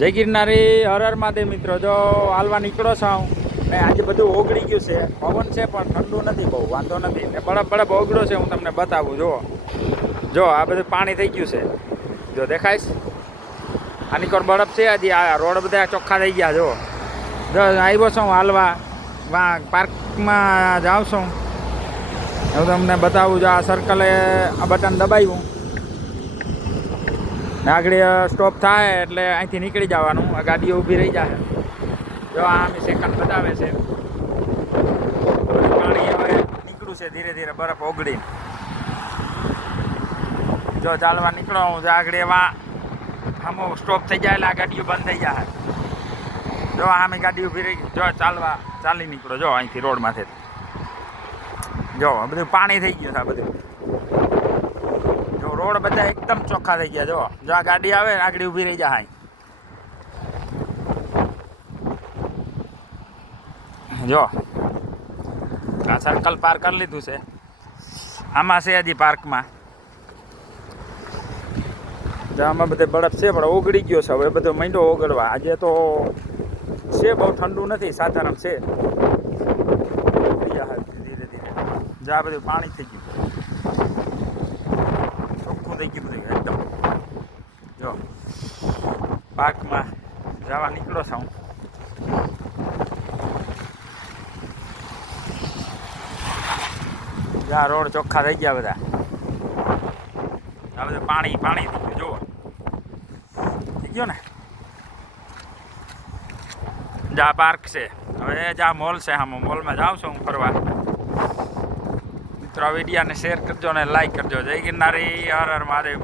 જય ગિરનારી, હર હર મહાદેવ. મિત્રો જો હાલવા નીકળો છો ને આજે બધું ઓગળી ગયું છે, પવન છે પણ ઠંડુ નથી, બહુ વાંધો નથી ને બરફ બરફ ઓગળ્યો છે. હું તમને બતાવું, જો આ બધું પાણી થઈ ગયું છે, જો દેખાઈશ આની કોર બરફ છે. હજી આ રોડ બધા ચોખ્ખા થઈ ગયા. જો આવ્યો છું હાલવા, પાર્કમાં જાઉં છું. હું તમને બતાવું, જો આ સર્કલે આ બટન દબાવ્યું આગળ સ્ટોપ થાય એટલે અહીંથી નીકળી જવાનું. આ ગાડીઓ ઊભી રહી જાય. જો આ સેકન્ડ બતાવે છે, પાણી હવે નીકળ્યું છે ધીરે ધીરે, બરફ ઓગળી. જો ચાલવા નીકળો હું, આગળ એવા આમ સ્ટોપ થઈ જાય એટલે આ ગાડીઓ બંધ થઈ જાય. જો આમે ગાડી ઊભી રહી ગઈ. જો ચાલી નીકળો, જો અહીંથી રોડમાંથી. જો બધું પાણી થઈ ગયું છે આ બધું. રોડ બધા એકદમ ચોખ્ખા થઈ ગયા. જો આ ગાડી આવે આગળ ઊભી રહી જાય. જો આ સર્કલ પાર કરી લીધું છે. આમાં છે હજી પાર્કમાં. આમાં બધે બરફ છે પણ ઓગળી ગયો છે. હવે બધો મહિનો ઓગળવા. આજે તો છે, બહુ ઠંડુ નથી, સાધારણ છે. ધીરે ધીરે જ્યાં બધું પાણી થઈ ગયું, ચોખ્ખું થઈ ગયું બધું એકદમ. જો પાર્કમાં જવા નીકળો છું હું. જ્યાં રોડ ચોખ્ખા થઈ ગયા બધા. આ બધું પાણી થઈ ગયું. જુઓ થઈ ગયો ને. જ્યાં પાર્ક છે, હવે જ્યાં મોલ છે, હા મોલમાં જાઉં છું હું ફરવા. મિત્રો વિડીયોને શેર કરજો ને લાઈક કરજો. જય ગિરનારી, હર હર મહાદેવ.